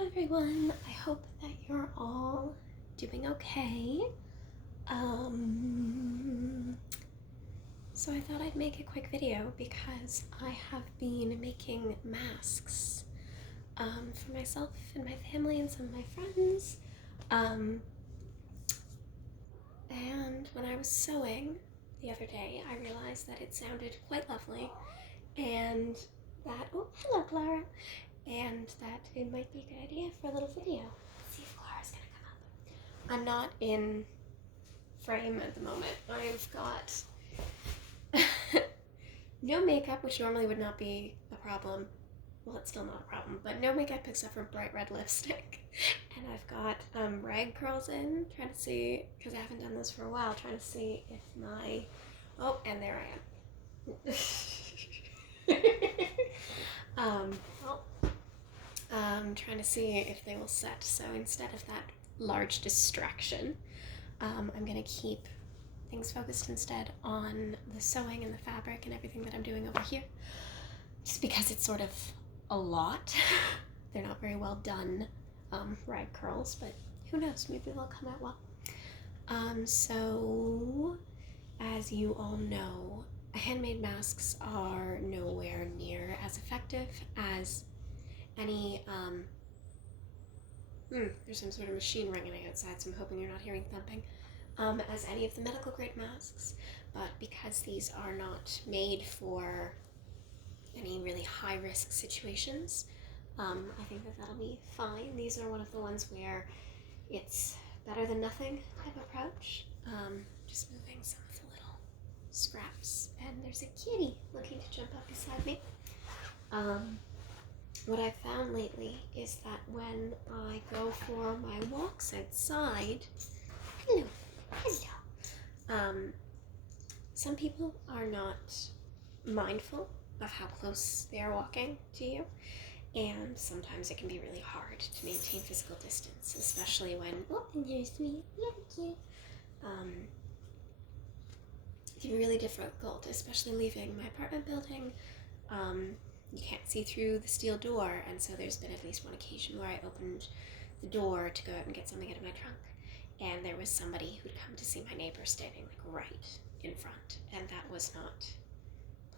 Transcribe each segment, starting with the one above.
Hello everyone, I hope that you're all doing okay. So I thought I'd make a quick video because I have been making masks for myself and my family and some of my friends. And when I was sewing the other day, I realized that it sounded quite lovely and that, oh, hello Clara, and that it might be a good idea for a little video. Let's see if Clara's gonna come up. I'm not in frame at the moment. I've got no makeup, which normally would not be a problem. Well, it's still not a problem, but no makeup except for bright red lipstick. And I've got rag curls in, trying to see, because I haven't done this for a while, trying to see if my, oh, and there I am. Trying to see if they will set. So instead of that large distraction, I'm gonna keep things focused instead on the sewing and the fabric and everything that I'm doing over here, just because it's sort of a lot. They're not very well done rag curls, but who knows, maybe they'll come out well. So as you all know, handmade masks are nowhere near as effective as any there's some sort of machine ringing outside, so I'm hoping you're not hearing thumping, as any of the medical grade masks. But because these are not made for any really high risk situations, I think that that'll be fine. These are one of the ones where it's better than nothing type approach. Just moving some of the little scraps, and there's a kitty looking to jump up beside me. What I've found lately is that when I go for my walks outside, hello, some people are not mindful of how close they are walking to you, and sometimes it can be really hard to maintain physical distance, especially when, oh, and here's me, it can be really difficult, especially leaving my apartment building. You can't see through the steel door, and so there's been at least one occasion where I opened the door to go out and get something out of my trunk, and there was somebody who'd come to see my neighbor standing like right in front, and that was not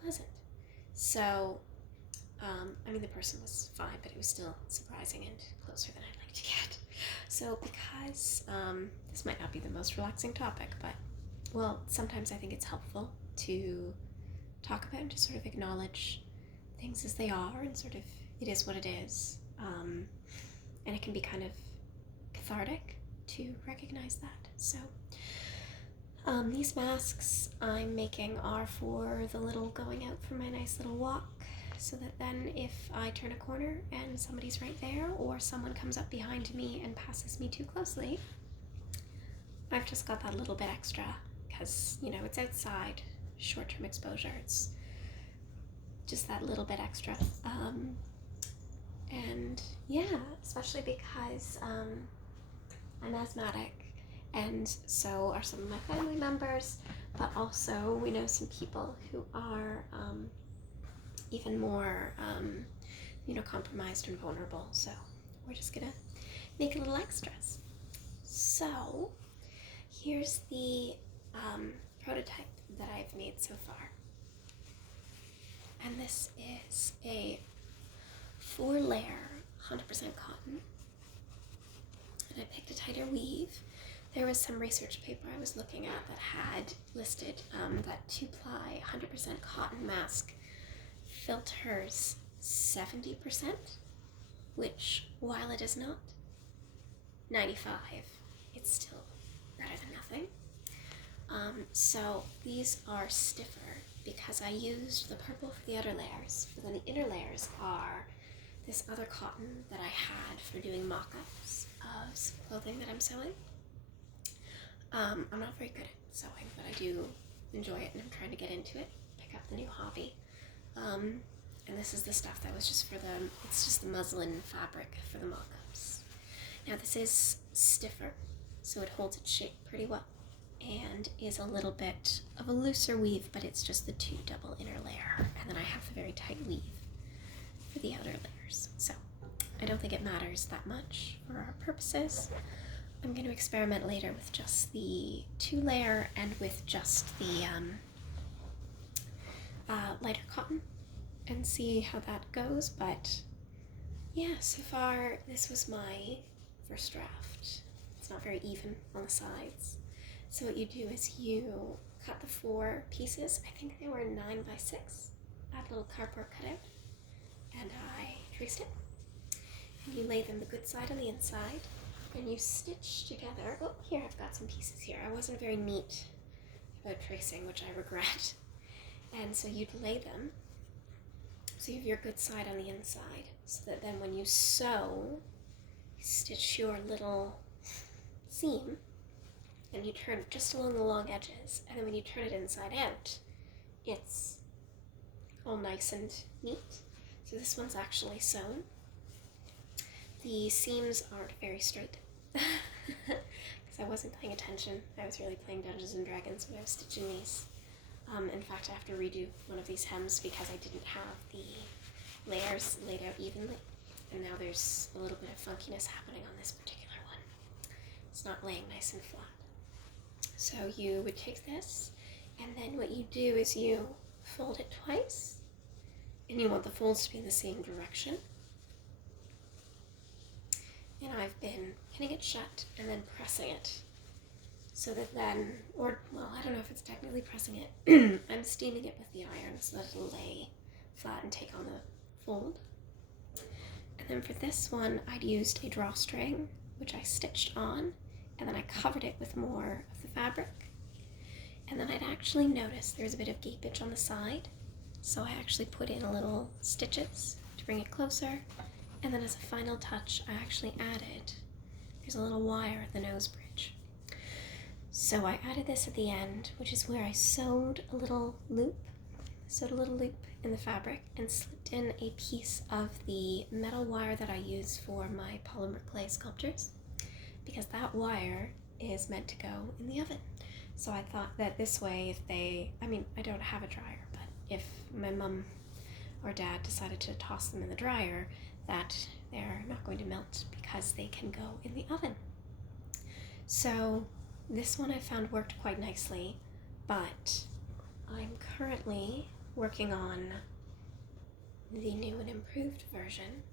pleasant. So, I mean, the person was fine, but it was still surprising and closer than I'd like to get. So because this might not be the most relaxing topic, but, well, sometimes I think it's helpful to talk about and to sort of acknowledge things as they are, and sort of it is what it is, and it can be kind of cathartic to recognize that. So these masks I'm making are for the little going out for my nice little walk, so that then if I turn a corner and somebody's right there, or someone comes up behind me and passes me too closely, I've just got that little bit extra, because, you know, it's outside, short-term exposure, it's just that little bit extra. And yeah, especially because I'm asthmatic, and so are some of my family members, but also we know some people who are even more compromised and vulnerable, so we're just gonna make a little extras. So here's the prototype that I've made so far. And this is a 4-layer 100% cotton. And I picked a tighter weave. There was some research paper I was looking at that had listed that 2-ply 100% cotton mask filters 70%, which, while it is not 95, it's still better than nothing. So these are stiffer because I used the purple for the outer layers, but then the inner layers are this other cotton that I had for doing mock-ups of some clothing that I'm sewing. I'm not very good at sewing, but I do enjoy it, and I'm trying to get into it, pick up the new hobby. And this is the stuff that was just for it's just the muslin fabric for the mock-ups. Now this is stiffer, so it holds its shape pretty well, and is a little bit of a looser weave, but it's just the 2 double inner layer, and then I have the very tight weave for the outer layers. So I don't don't think it matters that much for our purposes. I'm going to experiment later with just the 2-layer and with just the lighter cotton and see how that goes. But yeah, so far this was my first draft. It's not very even on the sides. So what you do is you cut the 4 pieces. I think they were 9 by 6. I had a little cardboard cutout, and I traced it. And you lay them the good side on the inside, and you stitch together. Oh, here, I've got some pieces here. I wasn't very neat about tracing, which I regret. And so you'd lay them, so you have your good side on the inside, so that then when you sew, you stitch your little seam, and you turn it just along the long edges, and then when you turn it inside out, it's all nice and neat. So this one's actually sewn. The seams aren't very straight, because I wasn't paying attention. I was really playing Dungeons & Dragons when I was stitching these. In fact, I have to redo one of these hems because I didn't have the layers laid out evenly, and now there's a little bit of funkiness happening on this particular one. It's not laying nice and flat. So you would take this, and then what you do is you fold it twice, and you want the folds to be in the same direction. And I've been pinning it shut and then pressing it, so that then, or, well, I don't know if it's technically pressing it. I'm steaming it with the iron so that it'll lay flat and take on the fold. And then for this one, I'd used a drawstring, which I stitched on, and then I covered it with more of the fabric. And then I'd actually noticed there's a bit of gapage on the side, so I actually put in a little stitches to bring it closer. And then as a final touch, I actually added, there's a little wire at the nose bridge. So I added this at the end, which is where I sewed a little loop in the fabric and slipped in a piece of the metal wire that I use for my polymer clay sculptures, because that wire is meant to go in the oven. So I thought that this way, I don't have a dryer, but if my mom or dad decided to toss them in the dryer, that they're not going to melt because they can go in the oven. So this one I found worked quite nicely, but I'm currently working on the new and improved version.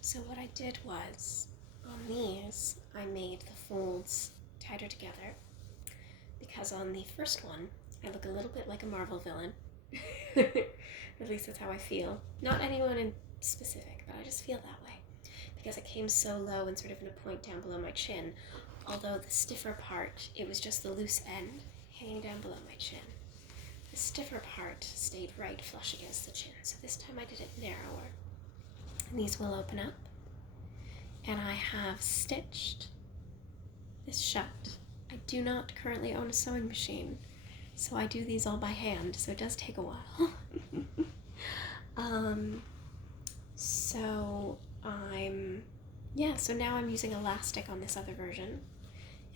So what I did was, on these, I made the folds tighter together, because on the first one, I look a little bit like a Marvel villain. At least that's how I feel. Not anyone in specific, but I just feel that way, because it came so low and sort of in a point down below my chin, although the stiffer part, it was just the loose end hanging down below my chin. The stiffer part stayed right flush against the chin, so this time I did it narrower. And these will open up, and I have stitched this shut. I do not currently own a sewing machine, so I do these all by hand, so it does take a while. So now I'm using elastic on this other version,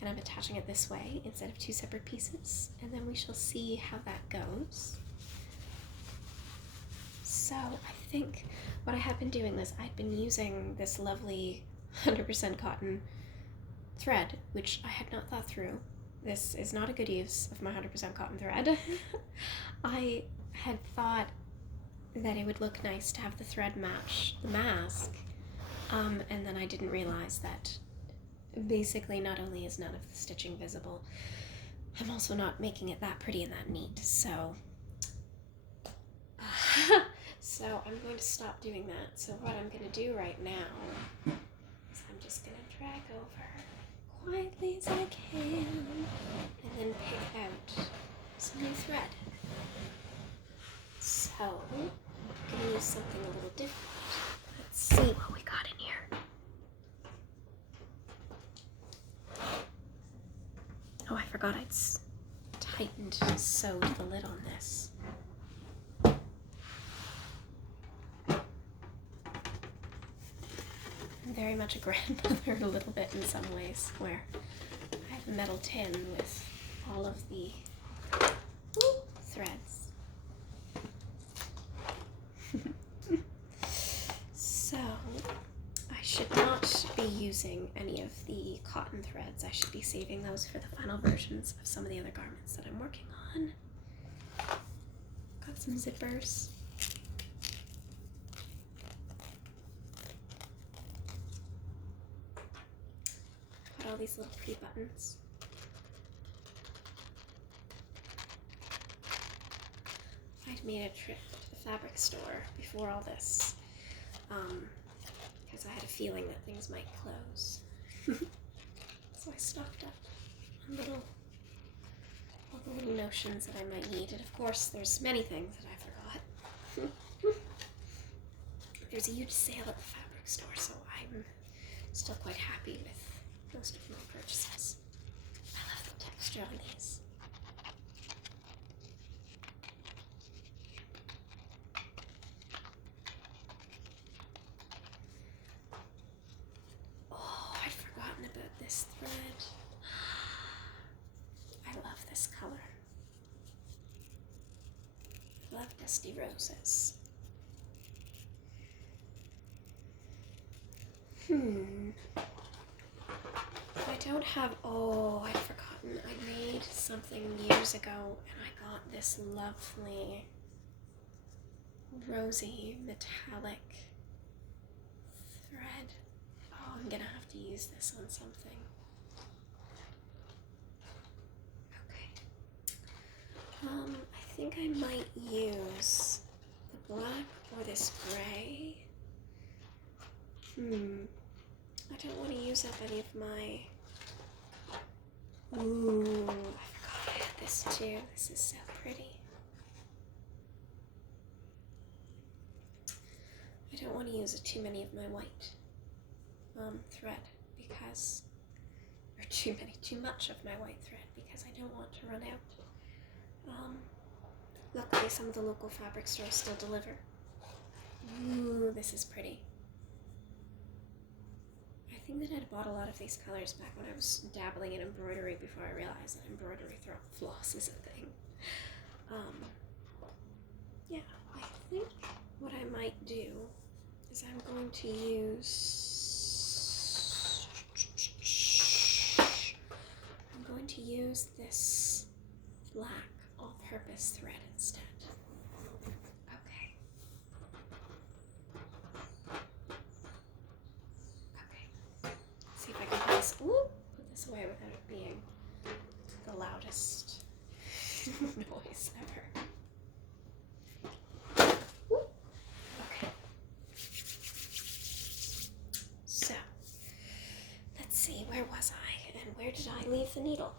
and I'm attaching it this way instead of 2 separate pieces, and then we shall see how that goes. So I think what I had been doing was I'd been using this lovely 100% cotton thread, which I had not thought through. This is not a good use of my 100% cotton thread. I had thought that it would look nice to have the thread match the mask, and then I didn't realize that basically not only is none of the stitching visible, I'm also not making it that pretty and that neat, so so I'm going to stop doing that. So what I'm going to do right now is I'm just going to drag over quietly as I can and then pick out some new thread. So I'm going to use something a little different. Let's see what we got in here. Oh, I forgot I'd sewed the lid on this. I'm very much a grandmother a little bit in some ways, where I have a metal tin with all of the threads. So should not be using any of the cotton threads. I should be saving those for the final versions of some of the other garments that I'm working on. Got some zippers. Got all these little pretty buttons. I'd made a trip to the fabric store before all this, because I had a feeling that things might close. So I stocked up on all the little notions that I might need, and of course there's many things that I forgot. There's a huge sale at the fabric store, so I'm still quite happy with most of my purchases. I love the texture on these. Oh, I'd forgotten about this thread. I love this color. I love Dusty Roses. I don't have, oh, I'd forgotten. I made something years ago and I got this lovely rosy metallic thread. Oh, I'm gonna have to use this on something. Okay. I think I might use the black or this gray. I don't want to use up any of my... Ooh, I forgot I had this too. This is so pretty. I don't want to use too many of my white thread because... Or too much of my white thread because I don't want to run out. Luckily some of the local fabric stores still deliver. Ooh, this is pretty. I think that I'd bought a lot of these colors back when I was dabbling in embroidery before I realized that embroidery floss is a thing. Yeah, I think what I might do is I'm going to use this black all-purpose thread instead. Okay. See if I can put this away without it being the loudest noise ever. Okay. So, let's see, where was I? And where did I leave the needle?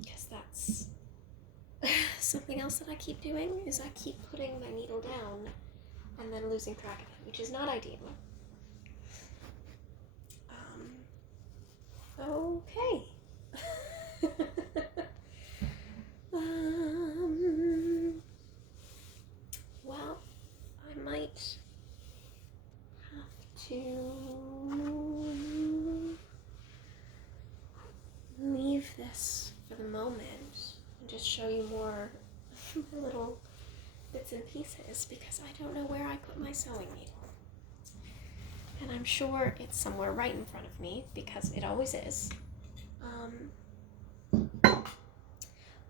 Because that's something else that I keep doing, is I keep putting my needle down and then losing track of it, which is not ideal. Okay. Well, I might have to leave this for the moment and just show you more little bits and pieces because I don't know where I put my sewing needle. And I'm sure it's somewhere right in front of me because it always is.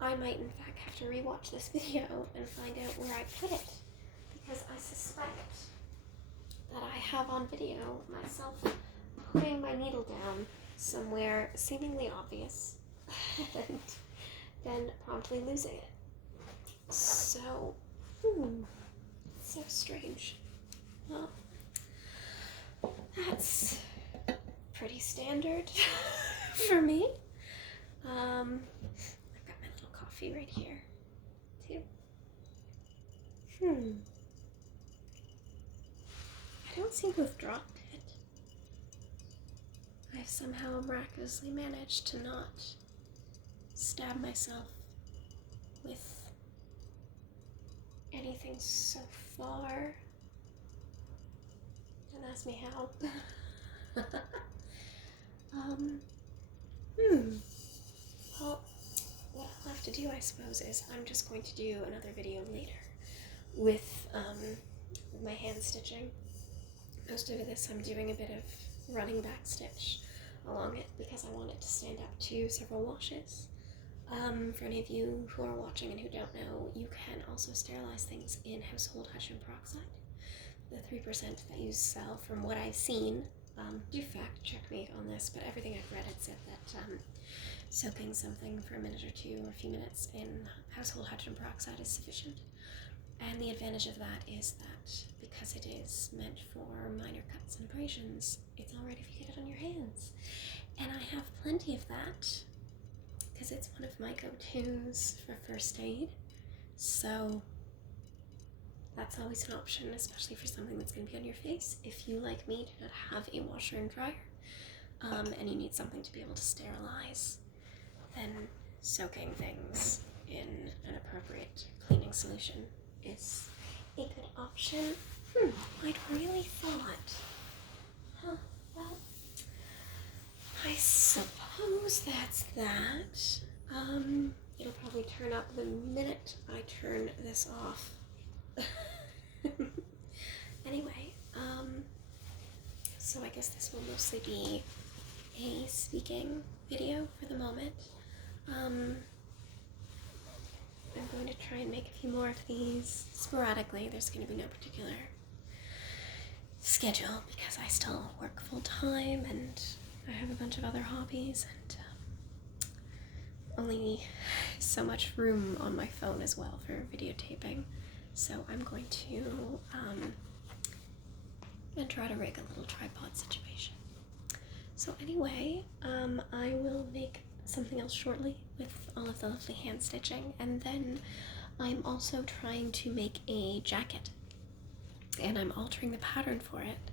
I might in fact have to rewatch this video and find out where I put it because I suspect that I have on video myself putting my needle down somewhere seemingly obvious and then promptly losing it. So, so strange. Well, that's pretty standard for me. I've got my little coffee right here, too. I don't seem to have dropped it. I've somehow miraculously managed to not stab myself with anything so far. Don't ask me how. Well, what I'll have to do, I suppose, is I'm just going to do another video later with my hand stitching. Most of this I'm doing a bit of running back stitch along it because I want it to stand up to several washes. For any of you who are watching and who don't know, you can also sterilize things in household hydrogen peroxide. The 3% that you sell, from what I've seen, do fact check me on this, but everything I've read had said that soaking something for a minute or two or a few minutes in household hydrogen peroxide is sufficient. And the advantage of that is that because it is meant for minor cuts and abrasions, it's alright if you get it on your hands. And I have plenty of that because it's one of my go-tos for first aid. So that's always an option, especially for something that's going to be on your face. If you, like me, do not have a washer and dryer, and you need something to be able to sterilize, then soaking things in an appropriate cleaning solution is a good option. I'd really thought, well, I suppose that's that. It'll probably turn up the minute I turn this off. Anyway, so I guess this will mostly be a speaking video for the moment. I'm going to try and make a few more of these sporadically. There's going to be no particular schedule because I still work full-time and I have a bunch of other hobbies and only so much room on my phone as well for videotaping. So I'm going to try to rig a little tripod situation. So anyway, I will make something else shortly with all of the lovely hand stitching, and then I'm also trying to make a jacket, and I'm altering the pattern for it.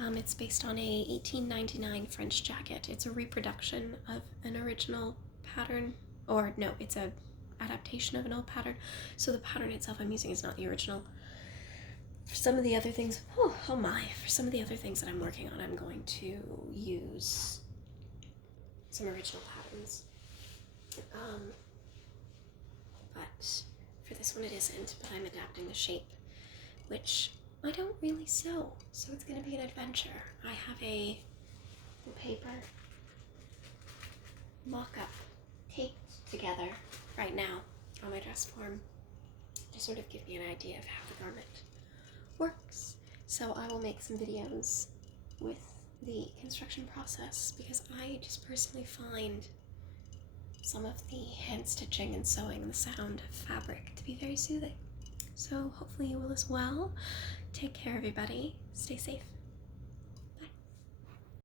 It's based on a 1899 French jacket. It's a reproduction of an original pattern, or no, it's a adaptation of an old pattern, so the pattern itself I'm using is not the original. For some of the other things, for some of the other things that I'm working on, I'm going to use some original patterns. But for this one it isn't, but I'm adapting the shape, which I don't really sew, so it's going to be an adventure. I have the paper mock-up taped together right now on my dress form to sort of give me an idea of how the garment works. So I will make some videos with the construction process because I just personally find some of the hand stitching and sewing, the sound of fabric, to be very soothing. So hopefully you will as well. Take care, everybody. Stay safe.